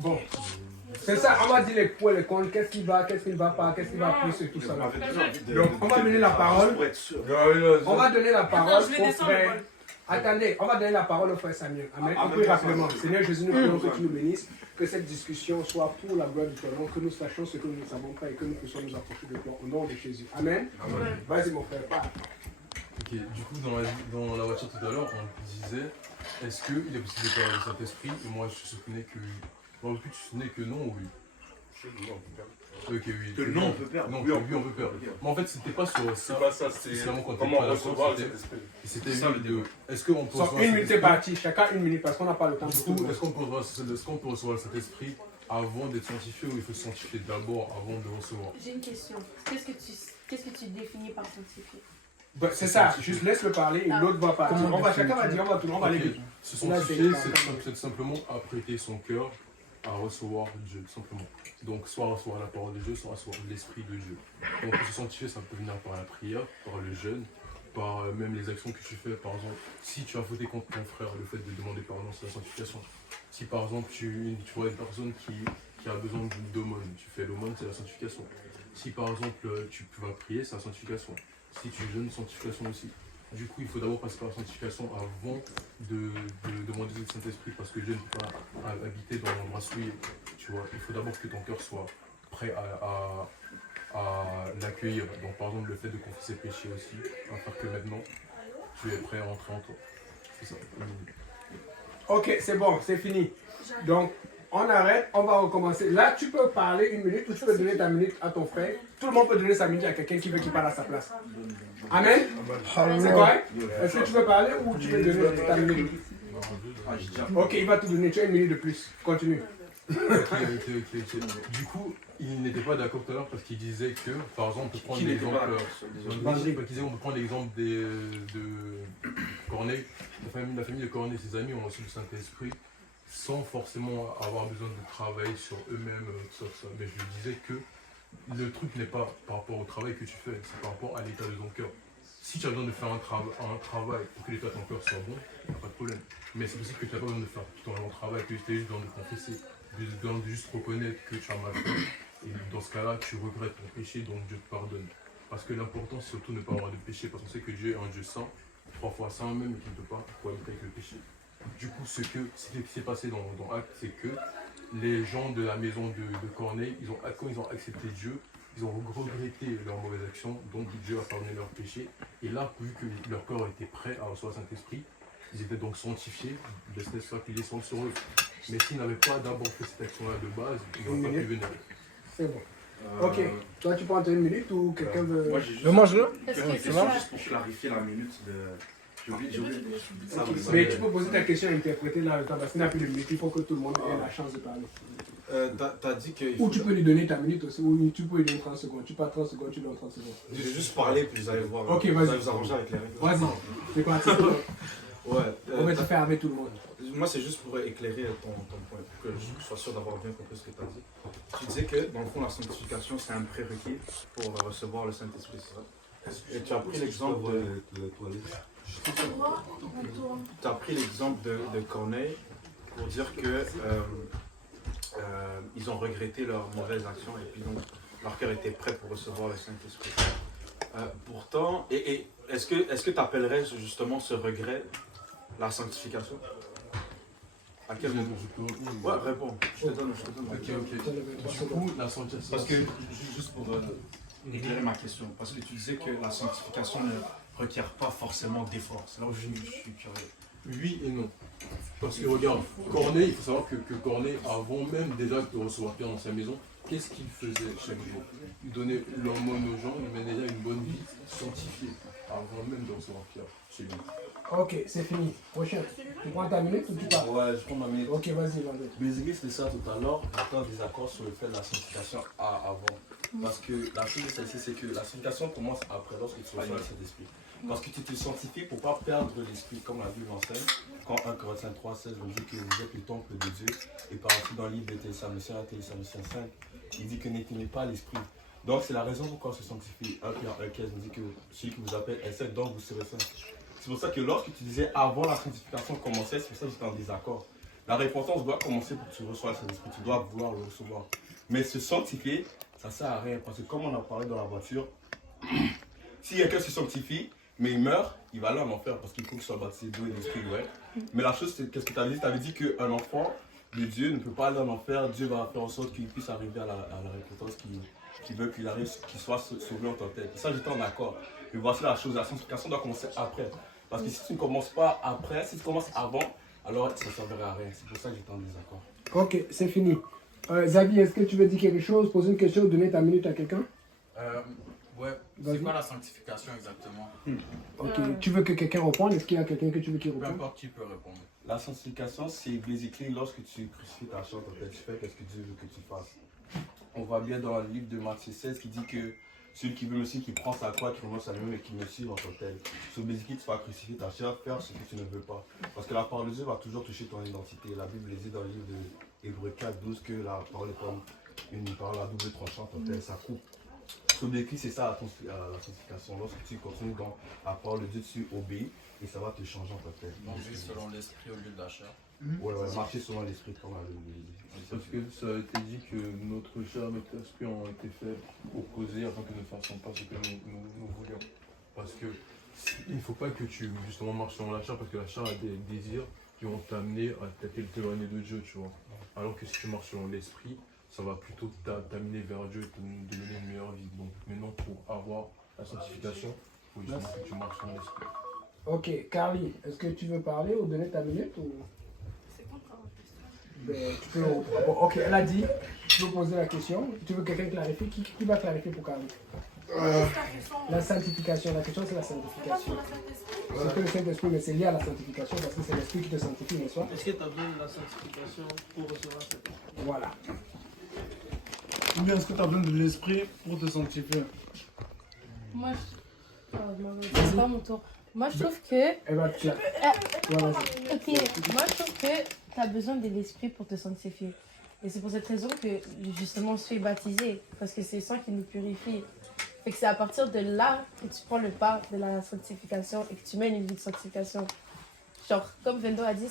Bon. C'est ça, on va dire les pour et les contre, qu'est-ce qui va, qu'est-ce qui ne va pas, qu'est-ce qui va plus et tout ça. Donc, on va donner la parole. On va donner la parole au frère. Attendez, on va donner la parole au frère Samuel. Amen. On prie rapidement. Seigneur Jésus, nous prions que tu nous bénisses, que cette discussion soit pour la gloire de ton nom, que nous sachions ce que nous ne savons pas et que nous puissions nous approcher de toi au nom de Jésus. Amen. Vas-y mon frère, parle. Ok, du coup, dans la voiture tout à l'heure, on disait, est-ce qu'il est possible de faire le Saint-Esprit? Et moi, je soutenais que oui. Bon, plus tu soutenais que non ou oui? Ok, oui. Que non, on peut perdre. Non, que oui, on peut perdre. Mais en fait, c'était pas sur ça. C'est pas ça, c'est vraiment quand comment t'es pas recevoir le d'accord, Saint-Esprit. c'était une vidéo. Est-ce qu'on peut recevoir Une minute est partie, chacun une minute parce qu'on n'a pas le temps. Du coup, est-ce qu'on peut recevoir le Saint-Esprit avant d'être sanctifié ou il faut se sanctifier d'abord avant de recevoir? J'ai une question. Qu'est-ce que tu définis par sanctifié? Bah, c'est ça, juste laisse-le parler et l'autre va partir. Chacun va dire, on va aller vite. Se sanctifier, c'est simplement apprêter son cœur à recevoir Dieu, tout simplement. Donc, soit recevoir la parole de Dieu, soit recevoir l'Esprit de Dieu. Donc, se sanctifier, ça peut venir par la prière, par le jeûne, par même les actions que tu fais. Par exemple, si tu as fauté contre ton frère, le fait de demander pardon, c'est la sanctification. Si par exemple, tu vois une personne qui a besoin d'aumône, tu fais l'aumône, c'est la sanctification. Si par exemple, tu vas prier, c'est la sanctification. Si tu jeûnes, sanctification aussi. Du coup, il faut d'abord passer par la sanctification avant de demander le Saint-Esprit, parce que Dieu ne peut pas habiter dans l'endroit souillé. Tu vois, il faut d'abord que ton cœur soit prêt à l'accueillir. Donc, par exemple, le fait de confesser le péché aussi, va faire que maintenant, tu es prêt à entrer en toi. C'est ça. Ok, c'est bon, c'est fini. Donc, on arrête, on va recommencer. Là, tu peux parler une minute ou tu peux donner ta minute à ton frère. Tout le monde peut donner sa minute à quelqu'un qui veut qu'il parle à sa place. Amen. C'est correct? Est-ce que tu veux parler ou tu veux donner ta minute? Ok, il va te donner, tu as une minute de plus. Continue. Ok. Du coup, il n'était pas d'accord tout à l'heure parce qu'il disait que, par exemple, on peut prendre l'exemple. On peut prendre l'exemple de Corneille. La famille de Corneille et ses amis ont reçu le Saint-Esprit sans forcément avoir besoin de travailler sur eux-mêmes, tout ça. Mais je disais que le truc n'est pas par rapport au travail que tu fais, c'est par rapport à l'état de ton cœur. Si tu as besoin de faire un travail pour que l'état de ton cœur soit bon, il n'y a pas de problème. Mais c'est possible que tu n'as pas besoin de faire tout un long travail, que tu as juste besoin de confesser, besoin de juste reconnaître que tu as mal fait. Et dans ce cas-là, tu regrettes ton péché, donc Dieu te pardonne. Parce que l'important, c'est surtout ne pas avoir de péché, parce qu'on sait que Dieu est un Dieu saint, 3 fois saint même, et qu'il ne peut pas cohabiter avec le péché. Du coup, ce qui s'est passé dans Actes, c'est que les gens de la maison de Corneille, quand ils ont accepté Dieu, ils ont regretté leurs mauvaises actions, donc Dieu a pardonné leurs péchés. Et là, vu que leur corps était prêt à recevoir le Saint-Esprit, ils étaient donc sanctifiés, le Saint-Esprit descend sur eux. Mais s'ils n'avaient pas d'abord fait cette action-là de base, ils n'auraient pas pu venir. C'est bon. Ok, toi tu peux entrer une minute ou quelqu'un veut... Moi j'ai juste juste pour clarifier la minute de... J'ai oublié. Mais tu peux poser ta question et interpréter dans le temps parce qu'il n'y a plus de minute, il faut que tout le monde ait la chance de parler. T'as dit que... Ou tu peux lui donner ta minute aussi, ou tu peux lui donner 30 secondes. Tu parles 30 secondes, tu donnes 30 secondes. Je vais juste parler puis vous allez voir. Ok, vas-y. Vous allez vous arranger avec les règles. Vas-y, c'est quoi Ouais. On va te faire avec tout le monde. Moi c'est juste pour éclairer ton point, pour que je sois sûr d'avoir bien compris ce que tu as dit. Tu disais que dans le fond la sanctification c'est un prérequis pour recevoir le Saint-Esprit, c'est ça? Et tu as pris l'exemple tu as pris l'exemple de Corneille pour dire que ils ont regretté leurs mauvaises actions et puis donc leur cœur était prêt pour recevoir le Saint-Esprit. Pourtant, est-ce que tu appellerais justement ce regret la sanctification? À quel moment? Ouais, réponds. Je te donne. Ok. Du coup, la sanctification. Parce que, juste pour éclairer ma question, parce que tu disais que la sanctification ne requiert pas forcément d'effort. C'est là où je suis curieux. Oui et non. Parce que regarde, Corneille, il faut savoir que Corneille, avant même déjà de recevoir Pierre dans sa maison, qu'est-ce qu'il faisait chaque jour? Il donnait l'aumône aux gens, il menait déjà une bonne vie sanctifiée, avant même de recevoir Pierre chez lui. Ok, c'est fini. Prochain. Tu prends ta minute ou tu parles? Ouais, je prends ma minute. Ok, vas-y. Basically, c'était ça tout à l'heure. J'étais en désaccord sur le fait de la sanctification avant. Parce que la chose de celle-ci, c'est que la sanctification commence après lorsque tu reçois le Saint-Esprit. Parce que tu te sanctifies pour ne pas perdre l'esprit, comme la Bible l'enseigne. Quand 1 Corinthiens 3,16 nous dit que vous êtes le temple de Dieu. Et par exemple, dans le livre de Thessaloniciens 5, il dit que n'éteignez pas l'esprit. Donc, c'est la raison pourquoi on se sanctifie. 1 Pierre 1,15 nous dit que celui qui vous appelle est saint, donc vous serez saint. C'est pour ça que lorsque tu disais avant la sanctification commençait, c'est pour ça que j'étais en désaccord. La repentance doit commencer pour que tu reçoives le Saint-Esprit. Tu dois vouloir le recevoir. Mais se sanctifier, ça ne sert à rien. Parce que comme on a parlé dans la voiture, si quelqu'un se sanctifie, mais il meurt, il va aller en enfer parce qu'il faut qu'il soit baptisé d'eau et d'esprit, ouais. Mais la chose, c'est qu'est-ce que tu avais dit? Tu avais dit qu'un enfant de Dieu ne peut pas aller en enfer. Dieu va faire en sorte qu'il puisse arriver à la repentance qu'il veut qu'il arrive, qu'il soit sauvé en tant que tel. Et ça, j'étais en accord. Mais voici la chose, la sanctification doit commencer après. Parce que si tu ne commences pas après, si tu commences avant, alors ça ne servira à rien. C'est pour ça que j'étais en désaccord. Ok, c'est fini. Xavier, est-ce que tu veux dire quelque chose, poser une question ou donner ta minute à quelqu'un? Ouais, c'est quoi la sanctification exactement? Ok, tu veux que quelqu'un réponde? Est-ce qu'il y a quelqu'un que tu veux qui Peu réponde? importe qui peut répondre. La sanctification, c'est basically lorsque tu crucifies ta chair, tu fais ce que Dieu veut que tu fasses. On voit bien dans le livre de Matthieu 16 qui dit que celui qui veut me suivre, qui prend sa croix, qui renonce à lui-même et qui me suit en tant que tel. So basically, tu vas crucifier ta chair, faire ce que tu ne veux pas. Parce que la parole de Dieu va toujours toucher ton identité. La Bible dit dans le livre de Hébreux 4, 12 que la parole est comme une parole à double tranchant en tant que tel, ça coupe. So basically, c'est ça la sanctification. Lorsque tu continues dans la parole de Dieu, tu obéis et ça va te changer en tant que tel. Donc vivre selon l'esprit au lieu de la chair. Ouais, marcher selon l'esprit comme la Bible dit. Parce que ça a été dit que notre chair et notre esprit ont été faits opposés afin que nous ne fassions pas ce que nous voulions. Parce que il ne faut pas que tu justement marches selon la chair, parce que la chair a des désirs qui vont t'amener à t'éloigner de Dieu, tu vois. Alors que si tu marches selon l'esprit, ça va plutôt t'amener vers Dieu et te donner une meilleure vie. Donc maintenant, pour avoir la sanctification, il faut justement que tu marches selon l'esprit. Ok, Carly, est-ce que tu veux parler ou donner ta minute ou... Ben, tu peux... Bon, ok, elle a dit, tu veux poser la question, tu veux que quelqu'un clarifie, qui va clarifier pour Carly? La sanctification, la question c'est la sanctification. C'est que le Saint-Esprit, mais c'est lié à la sanctification parce que c'est l'Esprit qui te sanctifie, n'est-ce pas? Est-ce que tu as besoin de la sanctification pour recevoir cette? Voilà. Ou bien est-ce que tu as besoin de l'esprit pour te sanctifier? Moi, c'est pas mon tour. Moi, je trouve que. Elle va te... Voilà. Ok, moi, je trouve que tu as besoin de l'esprit pour te sanctifier. Et c'est pour cette raison que, justement, on se fait baptiser. Parce que c'est le sang qui nous purifie. Et que c'est à partir de là que tu prends le pas de la sanctification et que tu mènes une vie de sanctification. Genre, comme Vendo a dit,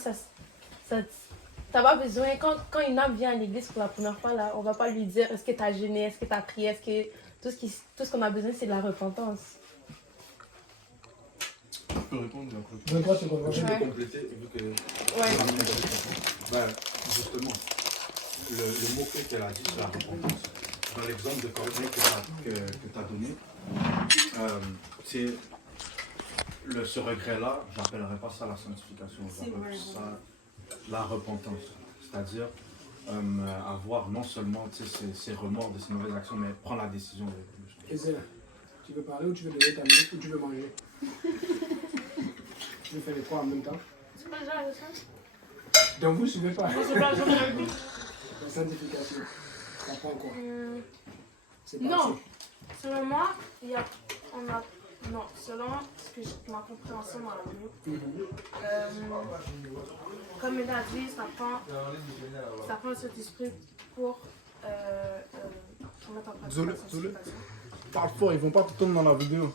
t'as pas besoin, quand une âme vient à l'église pour la première fois, là, on va pas lui dire est-ce que t'as jeûné, est-ce que t'as prié, est-ce que tout ce qu'on a besoin, c'est de la repentance. Je peux répondre d'un coup. 23 secondes. Je Ouais. peux compléter vu que... Ouais. Ben, justement, le mot-clé qu'elle a dit, c'est la repentance. Dans l'exemple de Corneille que tu as donné, c'est ce regret-là, je n'appellerais pas ça la sanctification, j'appelle ça la repentance. C'est-à-dire avoir non seulement ces remords de ces mauvaises actions, mais prendre la décision de changer. Et c'est là. Tu veux parler ou tu veux donner ta minute ou tu veux manger? Tu veux faire les trois en même temps? C'est pas déjà Donc vous ne suivez pas. c'est pas La sanctification. Ça prend quoi? C'est pas Non, assez. selon moi, non, selon ce que ma compréhension dans la Bible, comme il a dit, ça prend le Saint-Esprit pour mettre en pratique Désolé, la sanctification. Parle fort, ils vont pas te tourner dans la vidéo.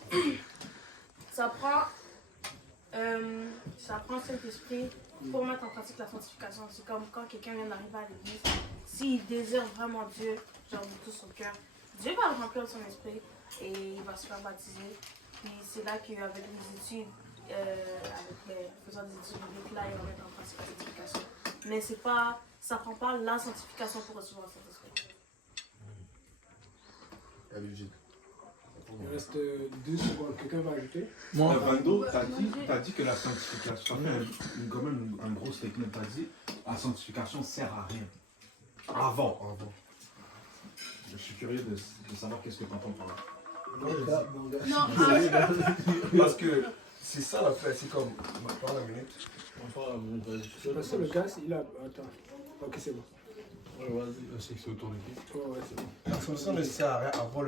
Ça prend le Saint-Esprit pour mettre en pratique la sanctification. C'est comme quand quelqu'un vient d'arriver à l'église, s'il désire vraiment Dieu, genre de tout son cœur, Dieu va le remplir de son esprit et il va se faire baptiser. Puis c'est là qu'avec les études, faisant des études bibliques, là, il va mettre en pratique la sanctification. Mais ça prend pas la sanctification pour recevoir le Saint-Esprit. Il reste 2 secondes. Quelqu'un va ajouter? Moi, Vando, tu as dit que la sanctification, tu as fait quand même un gros statement, tu as dit la sanctification sert à rien. Avant. Je suis curieux de savoir qu'est-ce que tu entends par là. Parce que c'est ça la fait, c'est comme. Maintenant la minute. Parce que le gaz, il a... Attends. Ok, c'est bon. C'est que c'est autour du pied. Ouais, c'est bon. La solution ne sert à rien avant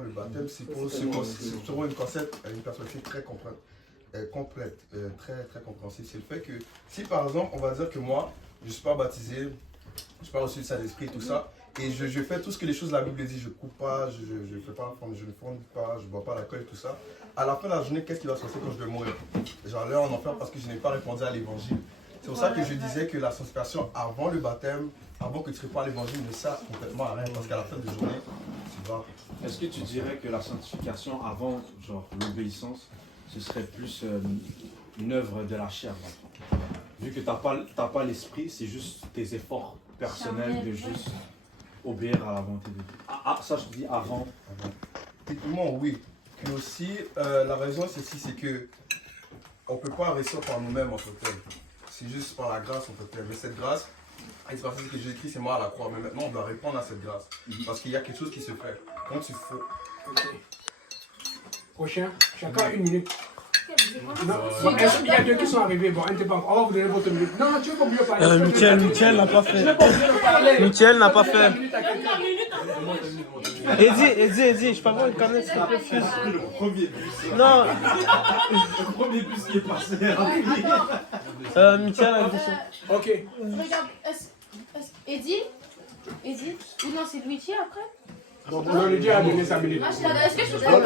le baptême, c'est pour une concept, une perspective très complète, très compréhensible. C'est le fait que si par exemple on va dire que moi je ne suis pas baptisé, je ne suis pas reçu du Saint-Esprit, tout ça, et je fais tout ce que les choses de la Bible dit, je ne coupe pas, je ne fais pas, je ne fonde pas, je ne bois pas l'alcool et tout ça. À la fin de la journée, qu'est-ce qui va se passer quand je vais mourir? J'allais en enfer parce que je n'ai pas répondu à l'évangile. C'est pour ça que je disais que la sanctification avant le baptême, avant que tu répondes à l'évangile, ne sert complètement à rien. Parce qu'à la fin de journée, tu vas. Est-ce que tu dirais que la sanctification avant, genre l'obéissance, ce serait plus une œuvre de la chair, dans le fond? Vu que t'as pas l'esprit, c'est juste tes efforts personnels de juste obéir à la volonté de Dieu. Ah, ça je dis avant. Techniquement, oui. Puis aussi, la raison c'est que on ne peut pas réussir par nous-mêmes en fait. C'est juste par la grâce en fait. Mais cette grâce, c'est parce que Jésus-Christ c'est mort à la croix. Mais maintenant, on doit répondre à cette grâce. Parce qu'il y a quelque chose qui se fait. Quand tu fais. Ok. Prochain, chacun une minute. Non, Il y a deux qui sont arrivés. Bon, on va vous donner votre minute. Non, tu veux pas mieux parler. Michel n'a pas fait. Michel n'a pas fait. Eddie, je peux avoir une canette s'il te plaît, fuse. Le premier bus. Non. Le premier bus qui est passé. Michel a une question. Ok. Regarde, Eddie ou non, c'est Luigi après? Bon, on lui dit à donner sa minute. Est-ce que je peux prendre?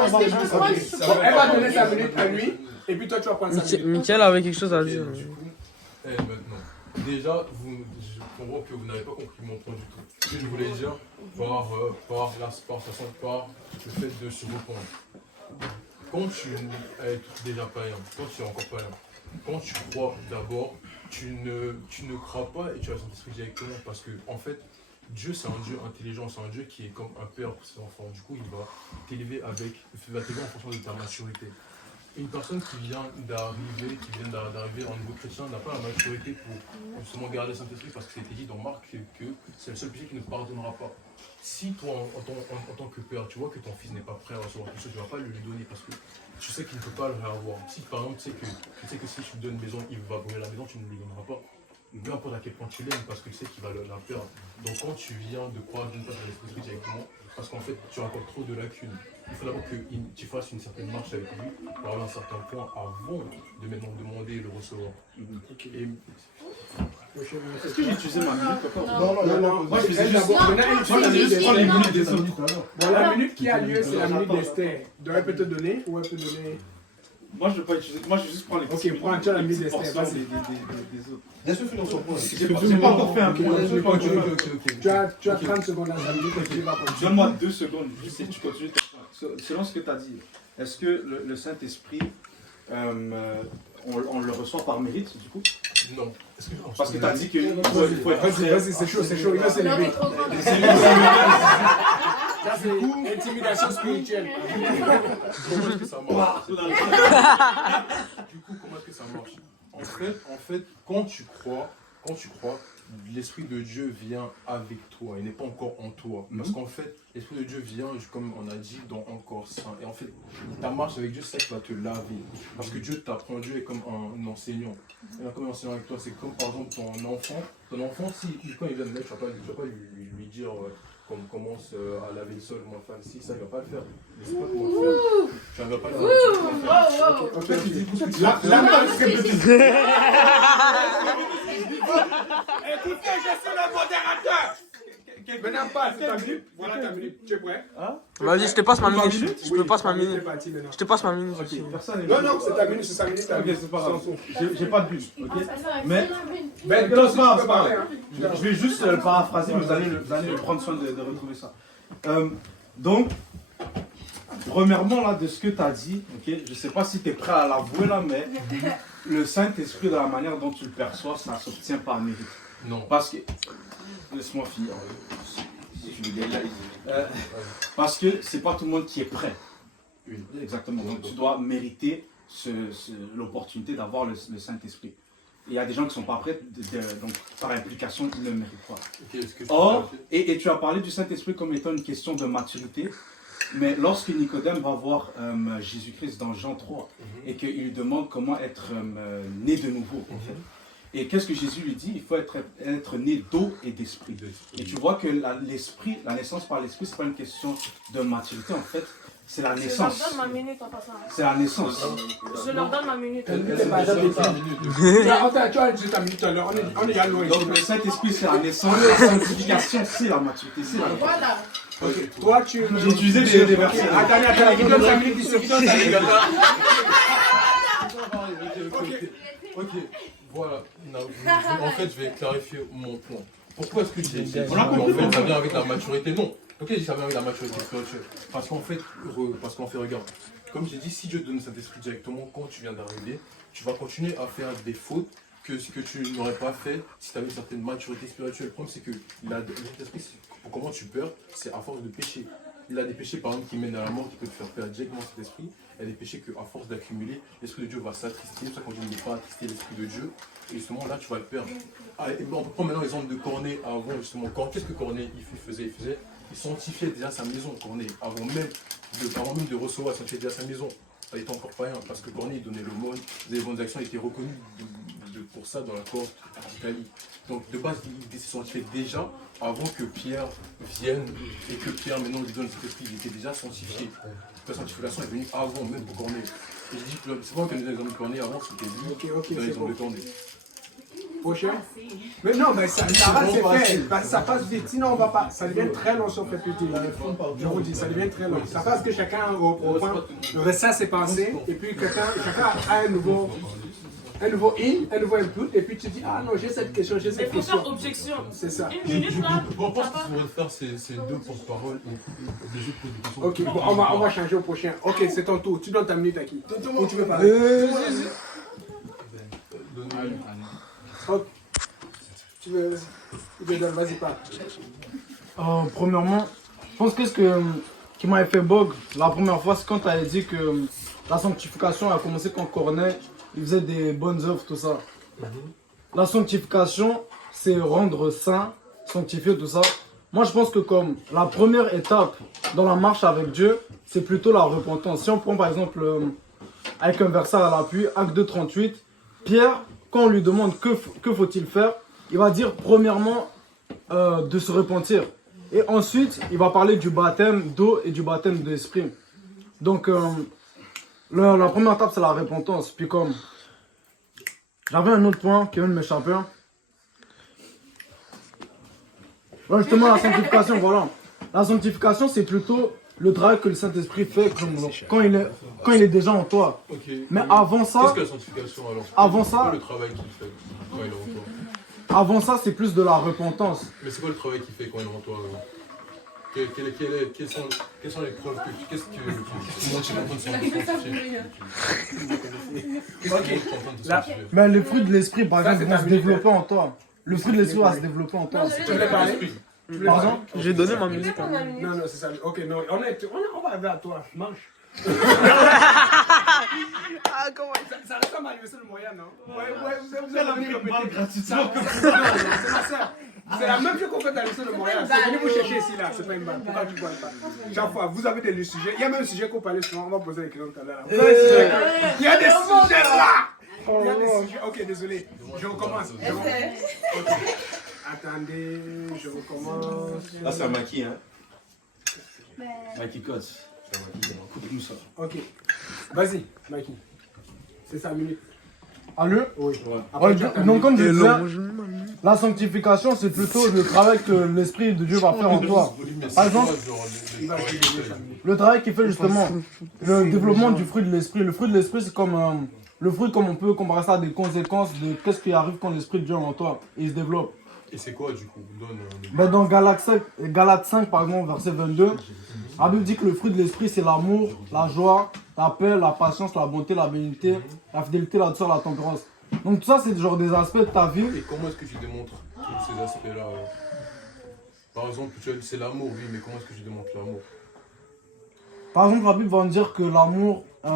Elle va donner sa minute à lui, et puis toi tu vas prendre sa minute. Michel avait quelque chose à dire. Du coup, maintenant, déjà, je comprends que vous n'avez pas compris mon point du tout. Ce que je voulais dire par le fait de se répondre. Quand tu es déjà païen, quand tu es encore païen, quand tu crois d'abord, tu ne crois pas et tu as le Saint-Esprit directement parce que, en fait, Dieu, c'est un Dieu intelligent, c'est un Dieu qui est comme un père pour ses enfants. Du coup, il va t'élever en fonction de ta maturité. Une personne qui vient d'arriver en niveau chrétien n'a pas la maturité pour justement garder le Saint-Esprit parce que c'était dit dans Marc que c'est le seul péché qui ne pardonnera pas. Si toi, en tant que père, tu vois que ton fils n'est pas prêt à recevoir quelque chose, tu ne vas pas le lui donner parce que tu sais qu'il ne peut pas le réavoir. Si par exemple, tu sais que si tu lui donnes une maison, il va brûler la maison, tu ne lui donneras pas. Peu importe à quel point tu l'aimes parce que tu sais qu'il va la perdre. Donc quand tu viens de croire d'une part dans l'esprit directement, parce qu'en fait tu as encore trop de lacunes, il faut d'abord que tu fasses une certaine marche avec lui pour aller à un certain point avant de maintenant demander et le recevoir. Et... Est-ce que j'ai utilisé ma minute encore? Non. Moi, je faisais juste la minute qui a lieu, c'est la minute d'Esther. Donc elle peut te donner ou elle peut donner. Moi, je ne vais pas utiliser. Moi, je vais juste prendre les Ok, prends la minute d'Esther. Vas-y. Des autres. Laisse-le finir son point. J'ai pas encore fait un point. Tu as 30 secondes à sa minute et tu vas continuer. Donne-moi 2 secondes, juste et tu continues. Selon ce que tu as dit, est-ce que le Saint-Esprit, on le reçoit par mérite, du coup? Non. Parce que tu as dit qu'il faut être Vas-y, c'est chaud, il va s'élever. Ça, c'est intimidation spirituelle. Comment est-ce que ça marche? Du coup, comment est-ce que ça marche? En fait, quand tu crois, l'Esprit de Dieu vient avec toi, il n'est pas encore en toi. Parce qu'en fait, l'Esprit de Dieu vient, comme on a dit, dans un corps saint. Et en fait, ta marche avec Dieu, c'est ça qui va te laver. Parce que Dieu t'apprend, Dieu est comme un enseignant. Il est comme un enseignant avec toi. C'est comme par exemple ton enfant, quand il vient de naître, tu ne vas pas lui dire qu'on commence à laver le sol, moi, femme, si, ça, il ne va pas le faire. Il ne sait pas comment le faire. Tu ne vas pas le faire. Écoutez, je suis le modérateur. Maintenant, passe ta minute. Voilà ta minute. Tu es prêt? Vas-y, je te passe ma minute. Je te passe ma minute. Je te passe ma minute. Non, c'est ta minute, c'est sa minute. Ok, c'est pas grave. J'ai pas de but. Ok. Mais. Ben, Non, c'est pas grave. Je vais juste paraphraser, mais vous allez prendre soin de retrouver ça. Donc, premièrement, là, de ce que tu as dit, ok, je ne sais pas si tu es prêt à l'avouer là, mais le Saint-Esprit, de la manière dont tu le perçois, ça s'obtient par mérite. Non. Parce que. Laisse-moi finir. Parce que c'est pas tout le monde qui est prêt. Oui, exactement. Donc tu dois mériter l'opportunité d'avoir le Saint-Esprit. Il y a des gens qui ne sont pas prêts, donc par implication, ils ne le méritent pas. Or, et tu as parlé du Saint-Esprit comme étant une question de maturité, mais lorsque Nicodème va voir Jésus-Christ dans Jean 3 et qu'il lui demande comment être né de nouveau, en fait. Et qu'est-ce que Jésus lui dit? Il faut être né d'eau et d'esprit. Et tu vois que la naissance par l'esprit, ce n'est pas une question de maturité, en fait. C'est la naissance. Je leur donne ma minute en passant. C'est la naissance. Je leur donne ma minute. Tu as dit ta minute alors. On est déjà loin. Donc le Saint-Esprit, c'est la naissance. La sanctification, c'est la maturité. C'est la Voilà. Ok, toi tu. J'ai utilisé des versets. Attends, il donne sa minute, il se donne sa minute. Ok. Voilà. En fait, je vais clarifier mon point. Pourquoi est-ce que j'ai dit On l'a compris, en fait, ça vient avec la maturité? Non. Ok, ça vient avec la maturité spirituelle. Parce qu'en fait, regarde. Comme j'ai dit, si Dieu te donne cet esprit directement quand tu viens d'arriver, tu vas continuer à faire des fautes que ce que tu n'aurais pas fait si tu avais une certaine maturité spirituelle. Le problème, c'est que l'esprit, pour comment tu perds, c'est à force de pécher. Il a des péchés, par exemple, qui mènent à la mort, qui peuvent te faire perdre directement cet esprit. Il y a des péchés qu'à force d'accumuler, l'esprit de Dieu va s'attrister. C'est pour ça qu'on dit ne pas attrister l'esprit de Dieu. Et justement, là, tu vas le perdre. Ah, et on peut prendre maintenant l'exemple de Corneille avant, justement. Qu'est-ce que Corneille faisait? Il sanctifiait déjà sa maison, Corneille, avant même de recevoir, il sanctifiait déjà sa maison. Ça n'était encore pas rien, parce que Corneille donnait l'aumône, des bonnes actions, il était reconnu pour ça dans la Corse d'Italie. Donc de base, il se sanctifiait déjà avant que Pierre vienne et que Pierre maintenant lui donne cet esprit. Il était déjà sanctifié. La sanctification est venue avant même pour Corneille. Et je dis que c'est vrai que nous avons Corneille avant, c'était lui dans l'exemple de Corneille. Prochain. Mais non, mais ça va, c'est fait. Ça passe vite. Sinon, on va pas. Ça devient très long si on fait plus vite. Je vous dis, ça devient très long. Ça passe que chacun reprend. Ça, c'est passé. Et puis, chacun a un nouveau un nouveau input. Et puis, tu dis, ah non, j'ai cette question, j'ai cette question. Il faut faire objection. C'est ça. Une minute là. Je pense qu'il faudrait faire ces deux porte-paroles et des autres questions. Ok, bon, on va changer au prochain. Ok, c'est ton tour. Tu donnes ta minute à qui? Ou tu veux parler? Ok. Tu veux. Vas-y, parle. Premièrement, je pense que ce qui m'avait fait bug la première fois, c'est quand tu avais dit que la sanctification a commencé quand Corneille il faisait des bonnes œuvres, tout ça. La sanctification, c'est rendre saint, sanctifier, tout ça. Moi, je pense que comme la première étape dans la marche avec Dieu, c'est plutôt la repentance. Si on prend par exemple, avec un verset à l'appui, Acte 2, 38, Pierre, quand on lui demande que faut-il faire, il va dire premièrement de se repentir. Et ensuite, il va parler du baptême d'eau et du baptême de l'esprit. Donc, la première étape, c'est la repentance. Puis comme, j'avais un autre point qui vient de m'échapper. Ouais, justement, la sanctification, voilà. La sanctification, c'est plutôt le travail que le Saint-Esprit fait quand il est déjà en toi. Okay. Mais avant ça... Qu'est-ce que la sanctification alors? Avant ça... C'est quoi le travail qu'il fait quand il est en toi? Avant ça, c'est plus de la repentance. Mais c'est quoi le travail qu'il fait quand il est en toi alors? Quelles sont les preuves que qu'est-ce que comment tu es en train de sanctifier? Ok. Mais le fruit de l'esprit, par exemple, va se développer en toi. Le fruit de l'esprit va se développer en toi. Tu voulais parler? Pardon? J'ai donné ma minute. Non, c'est ça. Ok, non, on va arriver à toi. Marche. Ah, comment Ça ressemble à l'université de Montréal, non? Ouais, vous avez envie de répéter. C'est pas ça. C'est la même chose qu'on fait dans l'université de Montréal. C'est venu vous chercher ici, là. C'est pas une balle. Pourquoi tu ne parles pas? Chaque fois, vous avez des sujets. Il y a même un sujet qu'on parlait souvent. On va poser les questions tout à l'heure. Il y a des sujets là! Il y a des sujets. Ok, désolé. Je recommence. Ok. Attendez, je recommence. Là, c'est un maquis, hein? Maquis coach. C'est un maquis, coupe-nous ça. Ok. Vas-y, Mikey. C'est 5 minutes. Allô? Oui. Ouais, donc comme je disais, la sanctification, c'est plutôt le travail que l'Esprit de Dieu va faire en toi. Par exemple, le travail qui fait justement le développement du fruit de l'Esprit. Le fruit de l'Esprit, c'est comme le fruit comme on peut comparer ça à des conséquences de qu'est-ce qui arrive quand l'Esprit de Dieu est en toi. Et il se développe. Et c'est quoi du coup? Ben dans Galates 5, par exemple, verset 22, la Bible dit que le fruit de l'Esprit, c'est l'amour, la joie, la paix, la patience, la bonté, la bénignité, la fidélité, la douceur, la tendresse. Donc tout ça, c'est genre des aspects de ta vie. Et comment est-ce que tu démontres tous ces aspects-là? Par exemple, c'est l'amour, oui, mais comment est-ce que tu démontres l'amour? Par exemple, la Bible va nous dire que l'amour, il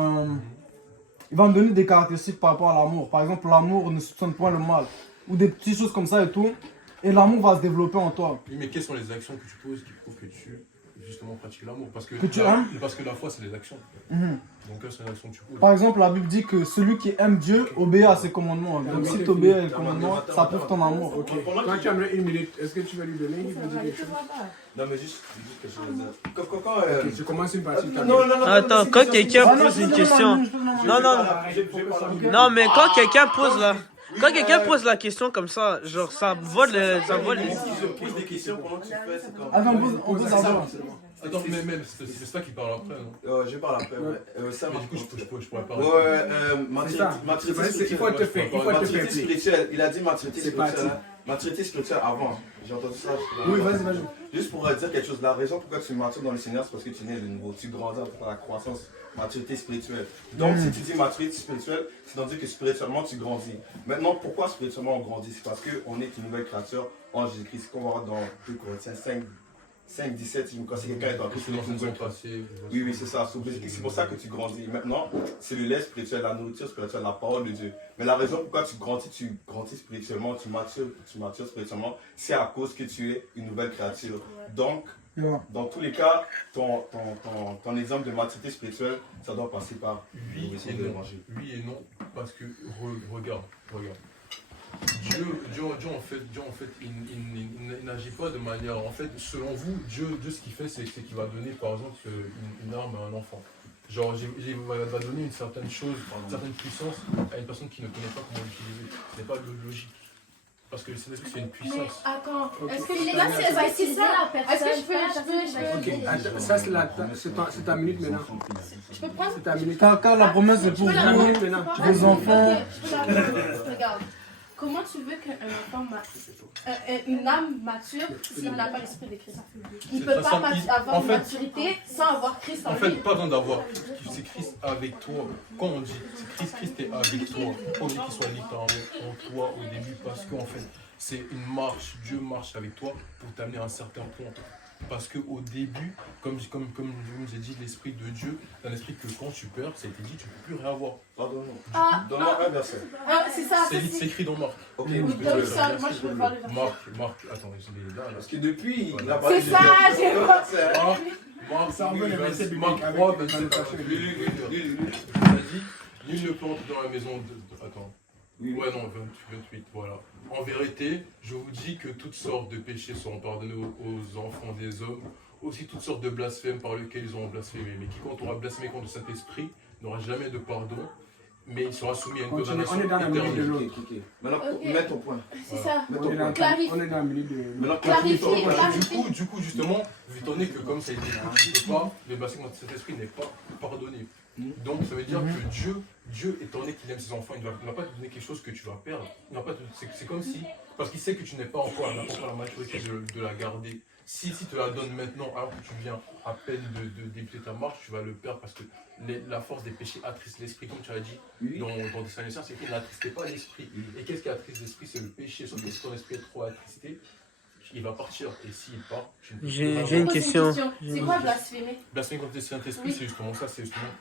va nous donner des caractéristiques par rapport à l'amour. Par exemple, l'amour ne soupçonne point le mal. Ou des petites choses comme ça et tout. Et l'amour va se développer en toi. Oui, mais quelles sont les actions que tu poses qui prouvent que tu justement pratiques l'amour? Parce que la foi, c'est des actions. Donc, c'est une action que tu poses. Par exemple, la Bible dit que celui qui aime Dieu obéit à ses commandements. Donc, si tu obéis à ses commandements, ça prouve ton amour. Ok. Quand tu aimerais une minute, est-ce que tu vas lui donner? Il veut dire quelque chose. Non, mais juste quelque chose à dire. Ok, je commence une partie. Non. Attends, quand quelqu'un pose une question. Non, mais quand quelqu'un pose là. Quand quelqu'un pose la question comme ça, genre ça vole ça vole les... Je pose des questions pendant que tu fais, c'est comme... Attends, on pose ça. Attends, mais c'est ça qui parle après, non? Je parle après, ouais. Ça, Mais du coup, je pourrais parler. maturité Il faut te faire maturité plaisir. spirituelle. Il a dit maturité C'est parti. spirituelle. Maturité spirituelle avant. J'ai entendu ça. Oui, vas-y. Juste pour dire quelque chose, la raison pourquoi tu matures dans le Seigneur, c'est parce que tu es né de nouveau. Tu grandis dans la croissance, maturité spirituelle. Donc, si tu dis maturité spirituelle, c'est dans dire que spirituellement, tu grandis. Maintenant, pourquoi spirituellement on grandit? C'est parce qu'on est une nouvelle créature en Jésus-Christ. Qu'on va voir dans 2 Corinthiens 5, 17, quand c'est quelqu'un est en Christ, c'est dans une nouvelle créature. Oui, c'est ça. C'est pour ça que tu grandis. Maintenant, c'est le lait spirituel, la nourriture spirituelle, la parole de Dieu. Mais la raison pourquoi tu grandis spirituellement, tu matures spirituellement, c'est à cause que tu es une nouvelle créature. Donc, dans tous les cas, ton exemple de maturité spirituelle, ça doit passer par oui et non, parce que regarde. Dieu en fait, il n'agit pas de manière. En fait, selon vous, Dieu ce qu'il fait, c'est qu'il va donner, par exemple, une arme à un enfant. Genre, il va donner une certaine chose, une certaine puissance à une personne qui ne connaît pas comment l'utiliser. Ce n'est pas logique. Parce que c'est une puissance. Mais attends, est-ce que Les gars, si elle va utiliser la personne, Est-ce que je peux... Ok, attends, ça c'est ta minute maintenant. Je peux prendre... C'est ta minute. Car la promesse c'est pour C'est ta vous, minute maintenant. vos enfants. Ok, je peux la prendre. Regarde. Comment tu veux qu'un enfant une âme mature s'il n'a pas l'esprit de Christ? Il ne peut pas avoir une maturité sans avoir Christ en lui. En fait, pas besoin d'avoir. C'est Christ avec toi. Quand on dit Christ est avec toi, pas obligé qu'il soit littéralement en toi au début, parce qu'en fait, c'est une marche. Dieu marche avec toi pour t'amener à un certain point. Parce qu'au début, comme je vous ai dit, l'esprit de Dieu, c'est un esprit que quand tu perds, ça a été dit, tu ne peux plus rien avoir. Pardon. Donne-moi un verset. C'est ça. C'est écrit dans Marc. Ok, Moi, je peux voir le verset. Marc, attends, je l'ai là. Parce que depuis, il a parlé C'est ça, j'ai pas. Marc, Ça envoie le verset biblique Marc avec 3, le 27. verset biblique. Il a dit, nul ne peut entrer dans la maison de... Attends. Ouais, non, 28, voilà. En vérité, je vous dis que toutes sortes de péchés seront pardonnés aux enfants des hommes, aussi toutes sortes de blasphèmes par lesquels ils auront blasphémé. Mais quiconque aura blasphémé contre cet esprit n'aura jamais de pardon, mais il sera soumis à une condamnation On est dans la minute de éternelle. l'autre. Maintenant, mets ton point. C'est ça. On est dans la minute de Maintenant, Clarifier. Du coup, justement, vu étant donné que comme ça a été dit, tu peux pas, le blasphéme contre cet esprit n'est pas pardonné. Donc ça veut dire que Dieu, étant donné qu'il aime ses enfants, il ne va pas te donner quelque chose que tu vas perdre. C'est comme si, parce qu'il sait que tu n'es pas encore la maturité de la garder. Si te la donne maintenant, alors que tu viens à peine de débuter ta marche, tu vas le perdre parce que la force des péchés attriste l'esprit, comme tu as dit dans des Saint c'est qu'il n'attristait pas l'esprit. Et qu'est-ce qui attriste l'esprit? C'est le péché. Sauf que si ton esprit est trop attristé, il va partir. Et s'il part, tu ne peux pas. J'ai une question. C'est quoi blasphémer? Blasphémer contre le Saint-Esprit, c'est justement ça, c'est justement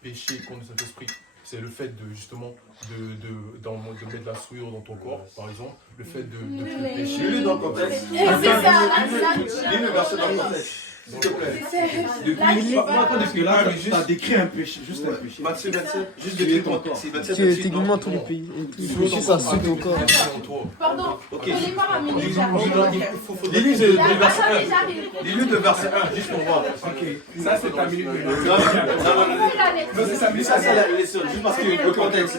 péché contre le Saint-Esprit. C'est le fait de justement de mettre la souillure dans ton corps, par exemple, le fait de pécher. Lis-le dans le contexte. C'est ça, Lis le verset dans le contexte. S'il te plaît. Depuis là, tu as décrit un péché, juste un péché. Matthieu 27, juste décris ton corps. Techniquement, tous les pays. Les péchés, ça saute au corps. Pardon, Ok. on n'est pas à minute. Lis-le de verset 1, juste pour voir. Ok, ça c'est ta minute de l'autre. Non, ça c'est la leçon, juste parce que le contexte,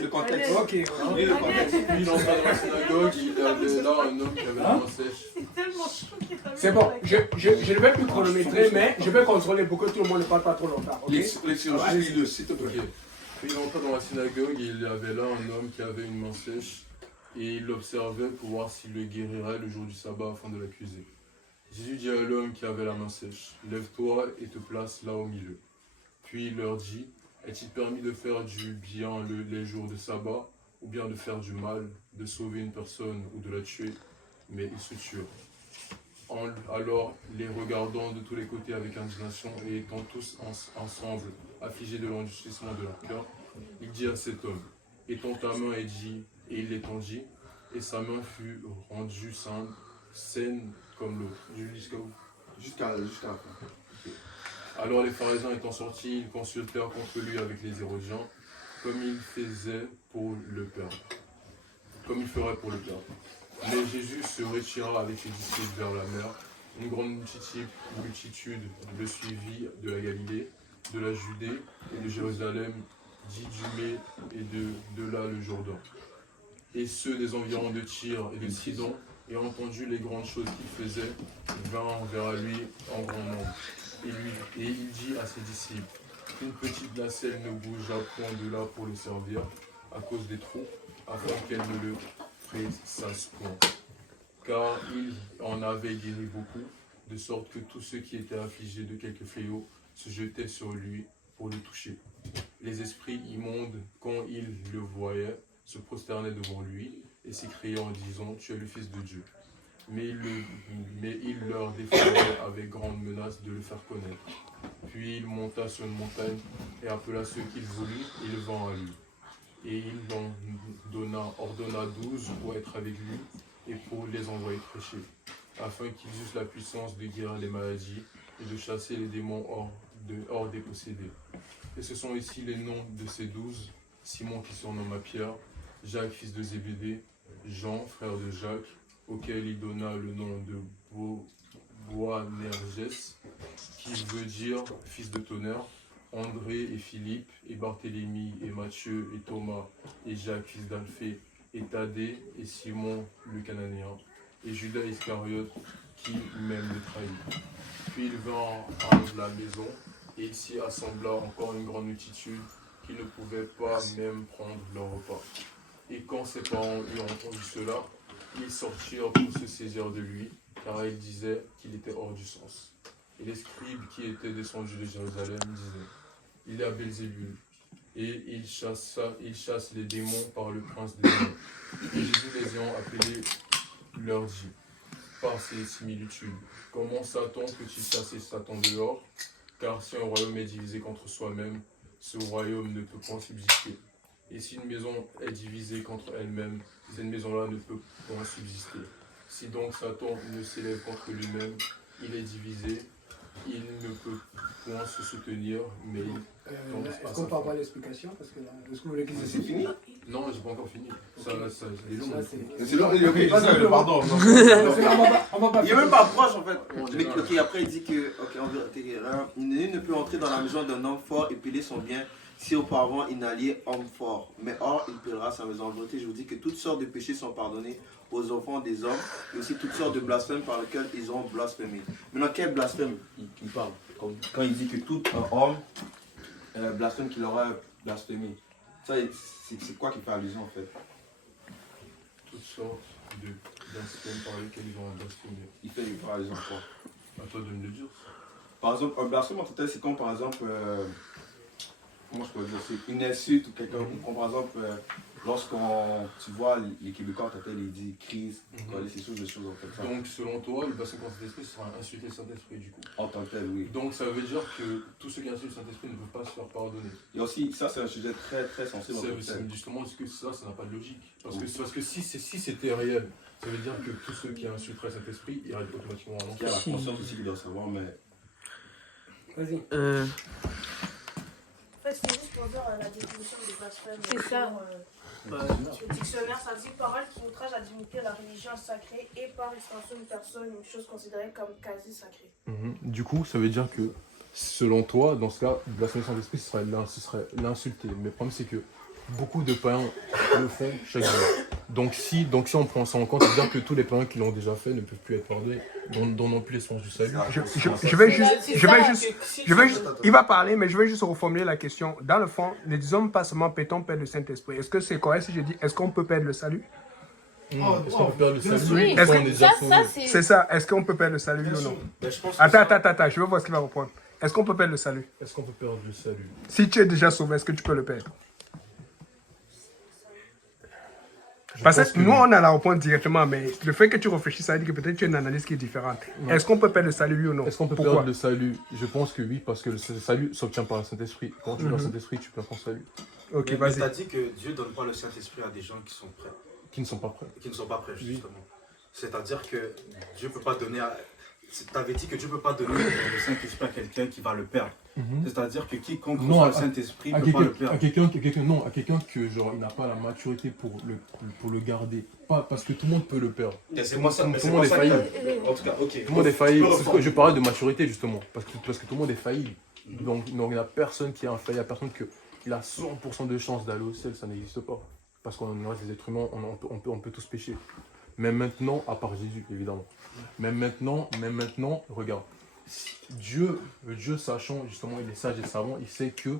Ok. Lis le contexte. Puis il entrait dans la synagogue, il avait là un homme qui avait la main sèche. C'est bon, je ne vais plus chronométrer, mais je vais contrôler pour que tout le monde ne parle pas trop longtemps. Ok? Lis-le, s'il te plaît. Puis il entrait dans la synagogue et il y avait là un homme qui avait une main sèche et il l'observait pour voir s'il le guérirait le jour du sabbat afin de l'accuser. Jésus dit à l'homme qui avait la main sèche, « Lève-toi et te place là au milieu. » Puis il leur dit, « Est-il permis de faire du bien les jours de sabbat ou bien de faire du mal, de sauver une personne ou de la tuer ?» Mais ils se turent. Alors, les regardant de tous les côtés avec indignation et étant tous ensemble affligés de l'endurcissement de leur cœur, il dit à cet homme, « Étends ta main et dis, et il l'étendit, et sa main fut rendue saine comme l'autre. » Jusqu'à la fin. Alors les pharisiens étant sortis, ils consultèrent contre lui avec les Hérodiens, comme ils faisaient pour le perdre. Comme ils feraient pour le perdre. Mais Jésus se retira avec ses disciples vers la mer. Une grande multitude le suivit de la Galilée, de la Judée et de Jérusalem, d'Idumée et de là le Jourdain. et ceux des environs de Tyr et de Sidon, et entendu les grandes choses qu'il faisait, vinrent vers lui en grand nombre. Et il dit à ses disciples, une petite nacelle ne bougea point de là pour le servir, à cause des troupes, afin qu'elle ne le pressasse point. Car il en avait guéri beaucoup, de sorte que tous ceux qui étaient affligés de quelque fléau se jetaient sur lui pour le toucher. Les esprits immondes, quand ils le voyaient, se prosternaient devant lui et s'écriaient en disant, tu es le Fils de Dieu. Mais il leur défendait avec grande menace de le faire connaître. Puis il monta sur une montagne et appela ceux qu'il voulut, et ils vinrent à lui. Et il en ordonna 12 pour être avec lui et pour les envoyer prêcher, afin qu'ils eussent la puissance de guérir les maladies et de chasser les démons hors des possédés. Et ce sont ici les noms de ces 12, Simon qui surnomme Pierre, Jacques fils de Zébédée, Jean frère de Jacques, auquel il donna le nom de Boanerges, qui veut dire fils de tonnerre, André et Philippe, et Barthélemy, et Matthieu, et Thomas, et Jacques fils d'Alphée, et Thaddée, et Simon le Cananéen, et Judas Iscariote, qui même le trahit. Puis il vint à la maison, et il s'y assembla encore une grande multitude, qui ne pouvait pas même prendre leur repas. Et quand ses parents eurent entendu cela, ils sortirent pour se saisir de lui, car ils disaient qu'il était hors du sens. Et les scribes qui étaient descendus de Jérusalem disaient, il est à Belzébul, et il chasse les démons par le prince des démons. Et Jésus les ayant appelés, leur dit, par ces similitudes, comment Satan peut-il chasser Satan dehors? Car si un royaume est divisé contre soi-même, ce royaume ne peut point subsister. Et si une maison est divisée contre elle-même, cette maison-là ne peut point subsister. Si donc Satan ne s'élève contre lui-même, il est divisé, il ne peut point se soutenir, mais est-ce qu'on peut avoir l'explication? Parce que là, est-ce que vous voulez que c'est fini? Non, j'ai pas encore fini. Ça, c'est long. C'est long, ok, pardon. Il n'est même pas proche en fait. Ok, après il dit que nul ne peut entrer dans la maison d'un homme fort et piler son bien si auparavant il n'alliait homme fort. Mais or, il pillera sa maison. En vérité, je vous dis que toutes sortes de péchés sont pardonnés aux enfants des hommes et aussi toutes sortes de blasphèmes par lesquels ils ont blasphémé. Maintenant, quel blasphème il parle? Quand il dit que tout homme blasphème qu'il aura blasphémé. Ça, c'est quoi qui fait allusion en fait? Toutes sortes de blasphèmes par lesquels ils vont blasphémer. Il fait une allusion à quoi? À toi de me le dire. Par exemple, un blasphème en tout cas, c'est comme par exemple, comment je peux dire, c'est une insulte ou quelqu'un, comme par exemple, tu vois les Québécois en tête, ils disent crise, ces choses comme ça. Donc selon toi, le blasphème contre le Saint-Esprit sera insulter le Saint-Esprit du coup. En tant que tel, oui. Donc ça veut dire que tous ceux qui insultent le Saint-Esprit ne peuvent pas se faire pardonner. Et aussi, ça c'est un sujet très très sensible. Justement, est-ce que ça n'a pas de logique? Parce que si c'était réel, ça veut dire que tous ceux qui insulteraient le Saint-Esprit iraient automatiquement à l'enfer. Il y a la conscience aussi qui doit savoir, mais... Vas-y. En fait, c'est juste pour dire la définition des blasphèmes. C'est ça. Le dictionnaire, ça dit parole qui outrage la dignité, la religion sacrée et par extension une personne, une chose considérée comme quasi sacrée. Du coup, ça veut dire que, selon toi, dans ce cas, blasphémer sans esprit, ce serait l'insulter. Mais le problème, c'est que beaucoup de païens le font chaque jour. Donc si on prend ça en compte, ça veut dire que tous les païens qui l'ont déjà fait ne peuvent plus être pardonnés, dont non plus les sens du salut. Il va parler, mais je vais juste reformuler la question. Dans le fond, les hommes pas seulement peut-on perdre le Saint-Esprit. Est-ce que c'est correct si je dis, est-ce qu'on peut perdre le salut? Est-ce qu'on peut perdre le salut? Oui, ça c'est ça. Est-ce qu'on peut perdre le salut ou non? Attends, je veux voir ce qu'il va reprendre. Est-ce qu'on peut perdre le salut? Est-ce qu'on peut perdre le salut? Si tu es déjà sauvé, est-ce que tu peux le perdre? Parce que nous, on a la réponse directement, mais le fait que tu réfléchisses, ça veut dire que peut-être tu as une analyse qui est différente. Est-ce qu'on peut perdre le salut, oui ou non? Est-ce qu'on peut perdre le salut? Je pense que oui, parce que le salut s'obtient par le Saint-Esprit. Quand tu as le Saint-Esprit, tu perds ton salut. Ok, vas-y. Tu as dit que Dieu ne donne pas le Saint-Esprit à des gens qui sont prêts. Qui ne sont pas prêts. Qui ne sont pas prêts, justement. C'est-à-dire que Dieu ne peut pas donner à... Tu avais dit que Dieu ne peut pas donner le Saint-Esprit à quelqu'un qui va le perdre. C'est-à-dire que quiconque reçoit le Saint-Esprit ne peut pas le perdre. À quelqu'un que genre, il n'a pas la maturité pour le garder. Pas parce que tout le monde peut le perdre. Tout le monde est faillible. En tout cas, ok. Tout le monde est faillible. Je parlais de maturité justement. Parce que tout le monde est faillible. Donc il n'y a personne qui est infaillible. Il n'y a personne qui a 100% de chance d'aller au ciel. Ça n'existe pas. parce qu'on reste des êtres humains, on peut tous pécher. Mais maintenant, à part Jésus, évidemment. Mais maintenant, regarde. Dieu, sachant, justement, il est sage et savant, il sait que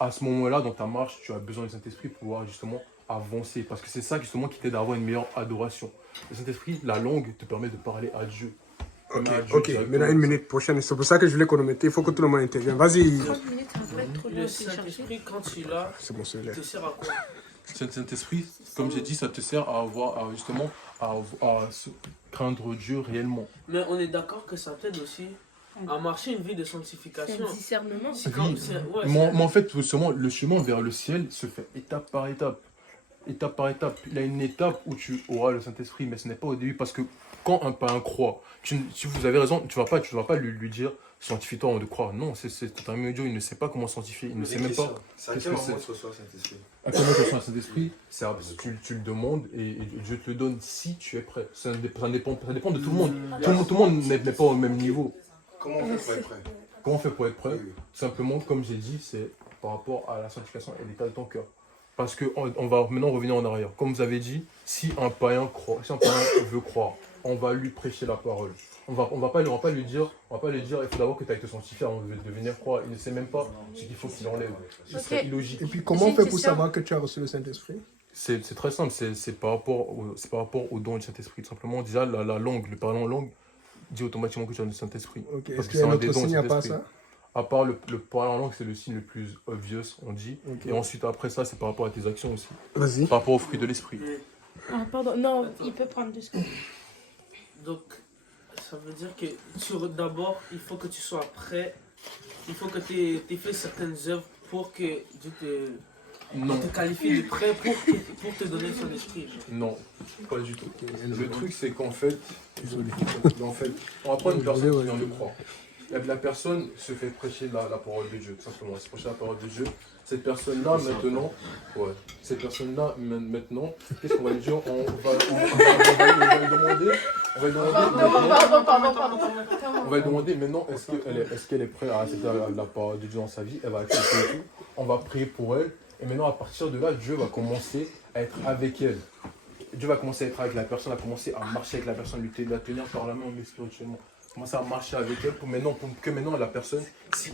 à ce moment-là, dans ta marche, tu as besoin du Saint-Esprit pour pouvoir justement avancer. Parce que c'est ça justement qui t'aide à avoir une meilleure adoration. Le Saint-Esprit, la langue te permet de parler à Dieu. Ok, maintenant une minute prochaine. C'est pour ça que je voulais chronométrer. Il faut que tout le monde intervienne. Vas-y. 30 minutes, ça va être trop long Le à télécharger. Saint-Esprit, quand tu l'as, C'est bon, c'est il te sert à quoi? Le Saint-Esprit, comme j'ai dit, ça te sert à avoir, justement, à craindre Dieu réellement. Mais on est d'accord que ça t'aide aussi à marcher une vie de sanctification. C'est un discernement. Mais en fait, justement, le chemin vers le ciel se fait étape par étape. Étape par étape. Il y a une étape où tu auras le Saint-Esprit, mais ce n'est pas au début, parce que quand un païen croit, si vous avez raison, tu vas pas lui dire sanctifie-toi avant de croire. Non, c'est totalement idiot, il ne sait pas comment sanctifier, il ne sait même pas. C'est à quel moment tu reçois le Saint-Esprit? À quel moment tu reçois le Saint-Esprit, tu le demandes et Dieu te le donne si tu es prêt. Ça dépend de tout le monde. Tout le monde n'est pas au même niveau. Comment on fait pour être prêt? Comment on fait pour être prêt? Simplement, comme j'ai dit, c'est par rapport à la sanctification et l'état de ton cœur. Parce qu'on va maintenant revenir en arrière. Comme vous avez dit, si un païen veut croire, on va lui prêcher la parole. On va pas lui dire, il faut d'abord que tu ailles te sanctifier avant de venir croire. Il ne sait même pas ce qu'il faut qu'il enlève. C'est illogique. Et puis comment on fait pour savoir que tu as reçu le Saint-Esprit? C'est très simple, c'est par rapport au don du Saint-Esprit. Simplement, déjà, la langue, le parler en langue, dit automatiquement que tu as le Saint-Esprit. Ok, parce est-ce que qu'il y a c'est un un des autre dons du signe à part Saint-Esprit. ça? À part le parler en langue, c'est le signe le plus obvious, on dit. Okay. Et ensuite, après ça, c'est par rapport à tes actions aussi. Vas-y. Par rapport au fruit de l'esprit. Ah, pardon, non, il peut prendre 2 secondes. Donc, ça veut dire que d'abord, il faut que tu sois prêt. Il faut que tu aies fait certaines œuvres pour que Dieu te qualifie de prêt pour te donner son esprit. Non, pas du tout. Le truc, c'est qu'en fait, on va prendre une personne qui vient de croire. La personne se fait prêcher la parole de Dieu, tout simplement. Elle se prêche la parole de Dieu. Cette personne-là, maintenant, qu'est-ce qu'on va lui dire? On va lui demander maintenant, est-ce qu'elle est prête à accepter la parole de Dieu dans sa vie? Elle va accepter tout. On va prier pour elle. Et maintenant, à partir de là, Dieu va commencer à être avec elle. Dieu va commencer à être avec la personne, à commencer à marcher avec la personne, la tenir par la main, mais spirituellement. Commencer à marcher avec elle pour que maintenant la personne, si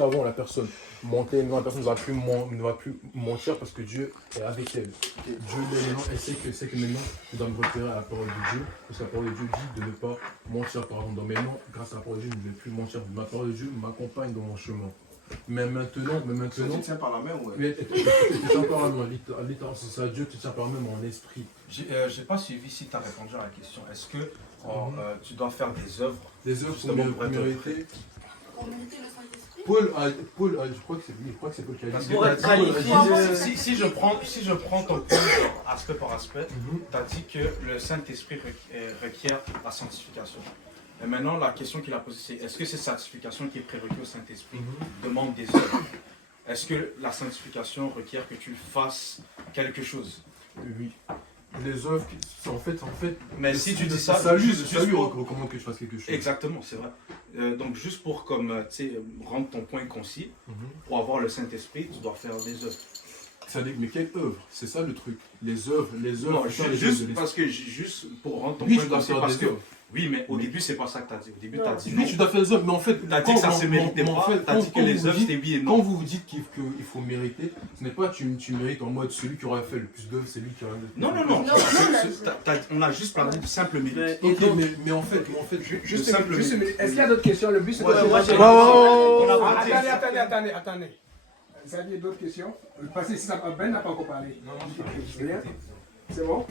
avant la personne montait, maintenant la personne ne va plus mentir parce que Dieu est avec elle. Et Dieu maintenant, elle sait que maintenant, je dois me repérer à la parole de Dieu, parce que la parole de Dieu dit de ne pas mentir, par exemple. Donc maintenant, grâce à la parole de Dieu, je ne vais plus mentir. Ma parole de Dieu m'accompagne dans mon chemin. Mais maintenant... Tu te tiens par la main, ouais. Tu te tiens par la main, littéralement, c'est ça, Dieu te tient par la main en esprit. J'ai pas suivi si tu as répondu à la question. Est-ce que tu dois faire des œuvres? Des œuvres justement pour mériter. Pour mériter le Saint-Esprit? Paul, je crois que c'est Paul qui a dit. Pour être qualifié. Si je prends ton point aspect par aspect, tu as dit que le Saint-Esprit requiert la sanctification. Et maintenant, la question qu'il a posée, c'est est-ce que cette sanctification qui est prérequis au Saint-Esprit demande des œuvres? Est-ce que la sanctification requiert que tu fasses quelque chose? Oui. Les œuvres, en fait. Mais si tu dis ça, ça lui recommande que je fasse quelque chose. Exactement, c'est vrai. Donc juste pour rendre ton point concis, pour avoir le Saint-Esprit, tu dois faire des œuvres. Ça dit, mais quelle œuvre? C'est ça le truc. Les œuvres. Non, juste pour rendre ton point concis, parce que oui, mais au début, c'est pas ça que tu as dit. Au début, tu as dit oui, tu dois faire les œuvres, mais en fait... Tu as dit que ça se méritait pas, tu as dit que les œuvres, c'était oui et non. Quand vous dites qu'il faut mériter, ce n'est pas tu mérites en mode celui qui aura fait le plus d'œuvres, c'est lui qui aura... Non. On a juste parlé de simple mérite. Ok, mais en fait... Juste simple mérite. Est-ce qu'il y a d'autres questions? Le but, c'est de... Attendez. Vous aviez d'autres questions? Parce que Ben n'a pas encore parlé. Non. C'est bon?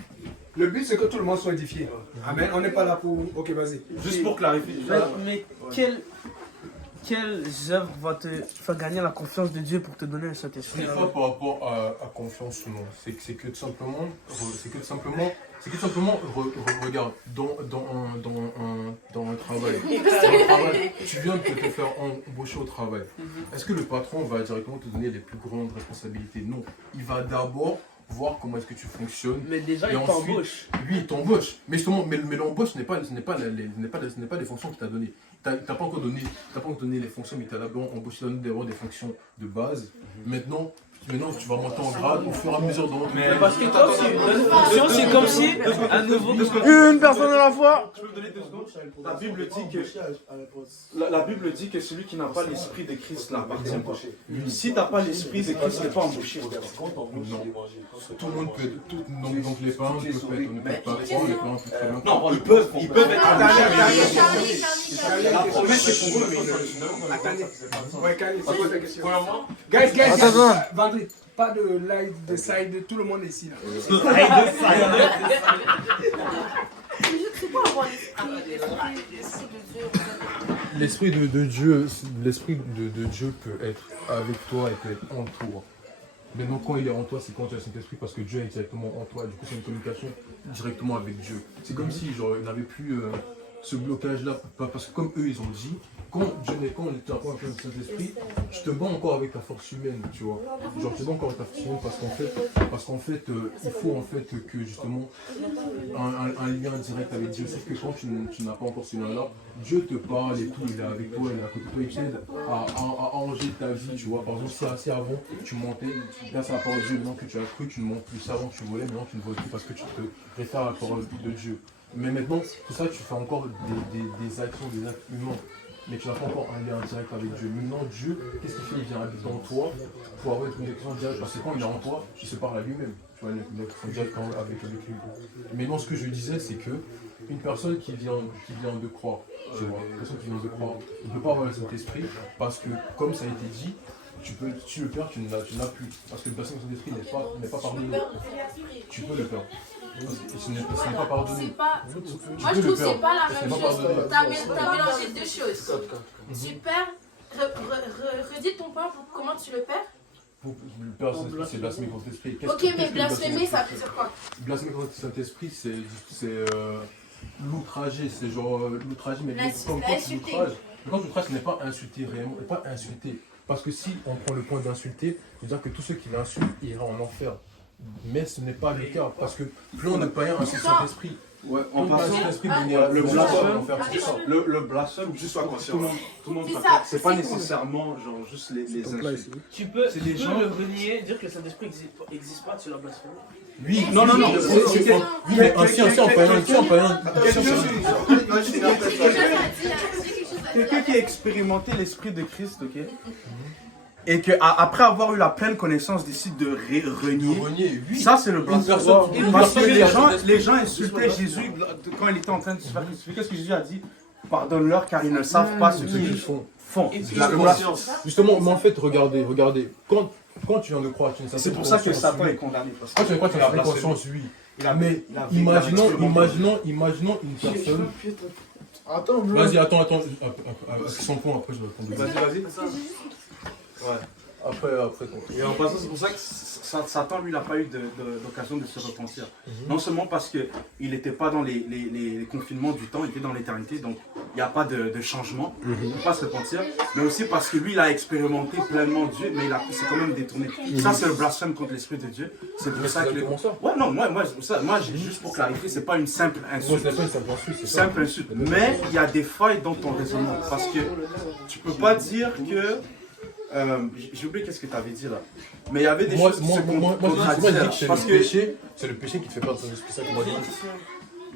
Le but, c'est que tout le monde soit édifié. Amen. On n'est pas là pour... Ok, vas-y. Juste pour clarifier. Mais quelles œuvres vont te faire gagner la confiance de Dieu pour te donner un Saint-Esprit? Ce n'est pas par rapport à confiance ou non. C'est que tout simplement, regarde, dans un travail, tu viens de te faire embaucher au travail. Est-ce que le patron va directement te donner les plus grandes responsabilités? Non. Il va d'abord voir comment est-ce que tu fonctionnes. Mais déjà, il t'embauche. Oui, il t'embauche. Mais justement, mais l'embauche ce n'est pas les fonctions qu'il t'a données. T'as pas encore donné les fonctions, mais tu as d'abord embauché d'avoir des fonctions de base. Maintenant, maintenant tu vas monter en grade au fur et à mesure dans notre Mais parce que quand tu donnes une fonction, c'est comme si un nouveau. Une personne à la fois. Je peux me donner 2 secondes? La Bible dit que celui qui n'a pas l'esprit de Christ n'appartient pas. Si tu n'as pas l'esprit de Christ, tu n'es pas embauché. Non. Tout le monde peut être. Donc les parents peuvent être. On ne peut pas répondre, les parents peuvent très bien. Non, ils peuvent être embauchés. La promesse est pour eux, mais attendez. Ouais, Kali, c'est quoi ta question? Guys, Vendry, pas de live de side, tout le monde est ici là. C'est quoi avoir l'esprit de Dieu? L'esprit de Dieu peut être avec toi et peut être en toi. Maintenant, quand il est en toi, c'est quand tu as le Saint-Esprit parce que Dieu est directement en toi. Du coup, c'est une communication directement avec Dieu. C'est comme si genre, il n'avait plus ce blocage-là. Parce que comme eux, ils ont dit, quand tu apprends avec le Saint-Esprit, tu te bats encore avec ta force humaine, tu vois. Genre, tu te bats encore avec ta force humaine parce qu'en fait, il faut en fait que justement un lien direct avec Dieu. Sauf que quand tu n'as pas encore ce lien-là, Dieu te parle et tout, il est avec toi, il est à côté de toi, il t'aide à arranger ta vie, tu vois. Par exemple, si avant tu montais, grâce à la parole de Dieu, maintenant que tu as cru, tu ne montes plus. Avant tu volais, maintenant tu ne voles plus parce que tu te réfères à la parole de Dieu. Mais maintenant, tout ça, tu fais encore des actions, des actes humains. Mais tu n'as pas encore un lien direct avec Dieu. Maintenant, Dieu, qu'est-ce qu'il fait? Il vient habiter en toi pour avoir une connexion directe. Parce que quand il est en toi, il se parle à lui-même. Tu vois, une connexion directe avec lui. Maintenant, ce que je disais, c'est que une personne qui vient de croire, tu vois, une personne qui vient de croire, ne peut pas avoir le Saint-Esprit parce que, comme ça a été dit, tu le perds, tu ne l'as plus. Parce que le personne du Saint-Esprit n'est pas pardonné. Tu peux le perdre. Ce n'est pas pardonné. Moi je trouve que c'est pas la même chose. T'as mélangé deux choses. Tu perds. Redis ton point, comment tu le perds? Le perdre Saint-Esprit, c'est blasphémer contre l'Esprit. Ok, mais blasphémer, ça veut dire quoi? Blasphémer contre Saint-Esprit, c'est l'outrager. C'est genre l'outrager, mais comme quand tu l'outrages. Quand tu l'outrages, ce n'est pas insulter réellement, pas insulter. Parce que si on prend le point d'insulter, c'est-à-dire que tous ceux qui l'insultent iraient en enfer. Mais ce n'est pas le cas, parce que plein de païens insultent Saint-Esprit. Ouais, en passant, le blasphème, juste sois conscient. Tout le monde c'est pas nécessairement genre juste les insultes. Tu peux le renier, dire que le Saint-Esprit n'existe pas, tu l'as blasphémé. Oui, non. Oui, mais ainsi en païen. Quelqu'un qui a expérimenté l'Esprit de Christ, ok? Et qu'après avoir eu la pleine connaissance décide de renier, oui. Ça c'est le blasphème. Parce que les gens insultaient Jésus quand il était en train de se faire crucifier. Qu'est-ce que Jésus a dit? Pardonne-leur car ils ne savent pas ce qu'ils font. Justement, mais en fait, regardez. Quand tu viens de croire, tu ne sais pas. C'est pour ça que Satan est condamné. Quand tu viens de croire, tu as la conscience, oui. Mais imaginons une personne. Attends, vas-y, attends. Son point, après je vais répondre. Vas-y. Ouais. Après. Et en passant, c'est pour ça que Satan, lui, n'a pas eu d'occasion de se repentir. Non seulement parce qu'il n'était pas dans les confinements du temps, il était dans l'éternité, donc il n'y a pas de changement, il ne peut pas se repentir, mais aussi parce que lui, il a expérimenté pleinement Dieu, mais il s'est quand même détourné. Ça, c'est le blasphème contre l'Esprit de Dieu. C'est pour ça que... Ouais, non, moi j'ai juste pour clarifier, c'est pas une simple insulte. Simple insulte. Mais il y a des failles dans ton raisonnement, parce que tu peux pas dire que... j'ai oublié qu'est-ce que tu avais dit là. Mais il y avait des choses qui se contradisaient. Parce que c'est le péché qui te fait perdre son esprit.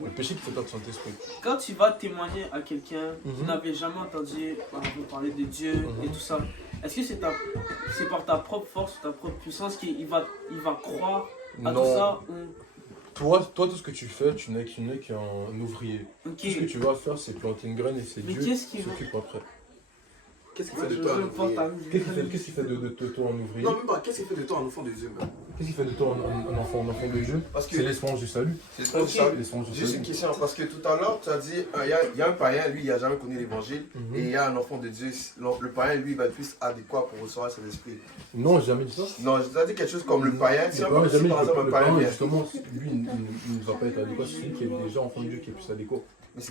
Le péché qui te fait perdre son esprit. Quand tu vas témoigner à quelqu'un qui n'avait jamais entendu parler de Dieu et tout ça, est-ce que c'est par ta propre force, ta propre puissance qu'il va croire à tout ça ou... Toi, tout ce que tu fais, tu n'es qu'un ouvrier. Tout ce que tu vas faire, c'est planter une graine et c'est Dieu qui s'occupe après. Qu'est-ce qu'il fait de toi un ouvrier? Qu'est-ce qu'il fait de toi un ouvrier? Non, même pas. Qu'est-ce qu'il fait de toi un enfant de Dieu? Qu'est-ce qu'il fait de toi un enfant de Dieu? C'est l'espérance du salut. C'est l'espérance du salut. Juste une question, parce que tout à l'heure, tu as dit, il y a un païen, lui, il n'a jamais connu l'évangile, et il y a un enfant de Dieu. Le païen, lui, va être plus adéquat pour recevoir cet esprit. Non, j'ai jamais dit ça. Non, je t'ai dit quelque chose comme le païen. Si par exemple un païen vient. Justement, lui, il ne va pas être adéquat. C'est celui qui est déjà enfant de Dieu qui est plus adéquat. Mais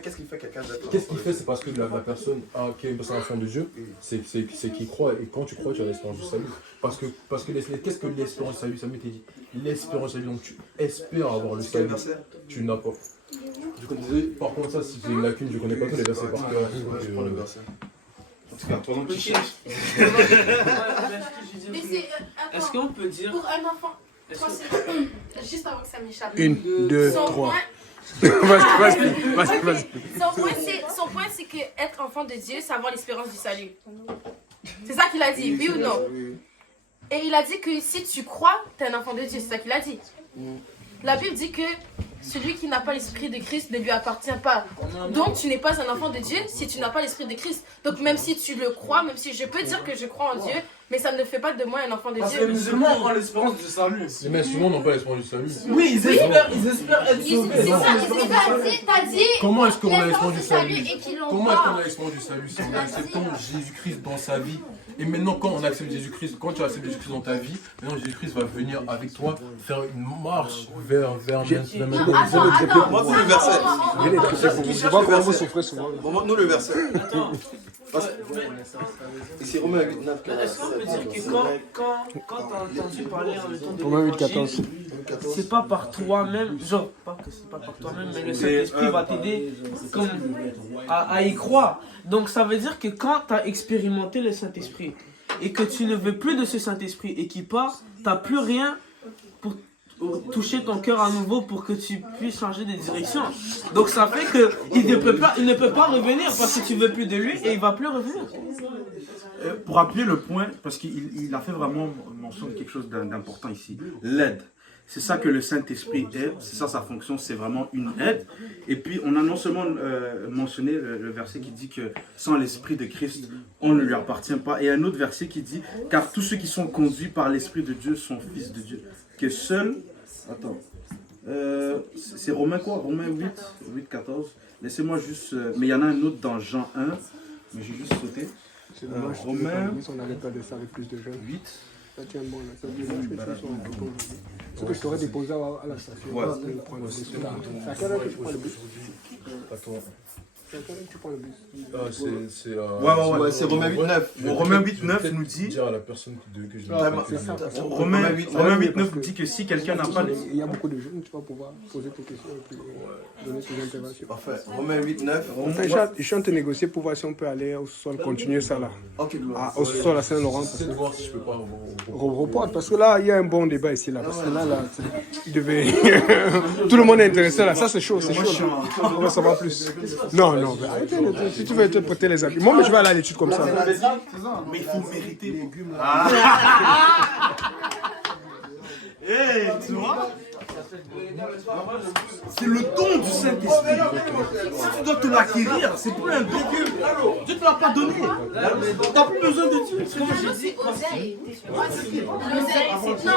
qu'est-ce qu'il fait quelqu'un d'être? Qu'est-ce qu'il fait? C'est parce que la personne qui est enfant de Dieu, c'est qu'il croit, et quand tu crois, tu as l'espérance du salut. Parce que qu'est-ce que l'espérance du salut? Ça m'était dit. L'espérance du salut, donc tu espères avoir le salut. Tu n'as pas. Je connais, par contre, ça, si j'ai une lacune, je ne connais pas tous les versets par cœur. Je prends le verset. En tout cas, pendant que tu Ok. cherches. Mais c'est, Est-ce attends, qu'on peut dire. pour un enfant, Est-ce quand que- c'est- juste avant que ça m'échappe. 1, 2, Son 3. point- Vas-y. Son point, c'est que être enfant de Dieu, c'est avoir l'espérance du salut. C'est ça qu'il a dit, oui ou non? Et il a dit que si tu crois, tu es un enfant de Dieu, c'est ça qu'il a dit. La Bible dit que celui qui n'a pas l'esprit de Christ ne lui appartient pas. Donc tu n'es pas un enfant de Dieu si tu n'as pas l'esprit de Christ. Donc même si tu le crois, même si je peux dire que je crois en Dieu, mais ça ne fait pas de moi un enfant de Parce que Dieu. les musulmans ont l'espérance du salut. Les musulmans n'ont pas l'espoir du salut. Oui, ils espèrent être sauvés. C'est ça, t'as dit Comment est-ce qu'on a l'espoir l'espérance du du salut salut et qu'ils l'ont Comment est-ce qu'on pas. a l'espoir du salut si on acceptons Jésus-Christ dans sa vie? Et maintenant, quand on accepte Jésus-Christ, quand tu acceptes Jésus-Christ dans ta vie, maintenant Jésus-Christ va venir avec toi faire une marche vers la Moi, dis le verset. Je vois comment vous souffrez souvent. Montre-nous le verset. Attends. Ici, Romains 8, 9, Est-ce qu'on peut dire que quand t'as entendu parler en même temps de Romains 8, l'évangile, 14. c'est pas par toi-même, genre, pas que c'est pas par toi-même, mais le Saint-Esprit va t'aider comme à y croire. Donc ça veut dire que quand tu as expérimenté le Saint-Esprit et que tu ne veux plus de ce Saint-Esprit et qu'il part, tu n'as plus rien pour toucher ton cœur à nouveau pour que tu puisses changer de direction. Donc ça fait qu'il ne peut pas revenir parce que tu veux plus de lui et il va plus revenir. Pour appuyer le point, parce qu'il a fait vraiment mention de quelque chose d'important ici, l'aide. C'est ça que le Saint-Esprit est, c'est ça sa fonction, c'est vraiment une aide. Et puis on a non seulement mentionné le verset qui dit que sans l'Esprit de Christ, on ne lui appartient pas. Et un autre verset qui dit, car tous ceux qui sont conduits par l'Esprit de Dieu sont fils de Dieu. Que seul, attends, c'est Romains quoi? Romains 8, 14. Laissez-moi juste, mais il y en a un autre dans Jean 1, mais j'ai juste sauté. Romains, On n'allait pas de ça avec plus de jeunes. 8. Ça tient bon là. Ça dit, moi, je fais ça sur un bouton aujourd'hui. Ce que je t'aurais déposé à la station. Ouais. Pour prendre le bus. C'est à quelle heure que tu prends le bus? C'est à quelle heure que tu prends le bus? Ouais, c'est Romains 8, 9. Romains 8, 9 nous dit. Dire à la personne que je C'est ça. Romains 8, 9 nous dit que si quelqu'un n'a pas. Il y a beaucoup de jeunes, tu vas pouvoir poser tes questions et puis donner tes interventions. Parfait. Romains 8, 9. Je suis en train de négocier pour voir si on peut aller au sol, continuer ça là. Ok, Au sol à Saint-Laurent. J'essaie de voir si je peux pas Reporte, parce que là, il y a un bon débat ici là. Parce que là, il devait. Tout le monde est intéressé là. Ça, c'est chaud, c'est chaud là. On va savoir plus. Non, mais arrêtez. Si tu veux te prêter les habits. Moi, mais je vais aller à l'étude comme ça. Mais il faut mériter. Tu vois? C'est le don du Saint-Esprit. Si tu dois te l'acquérir, c'est plus un don. Dieu ne te l'a pas donné. Tu n'as plus besoin de Dieu. Moi, j'ai dit oseille. L'oseille, c'est non.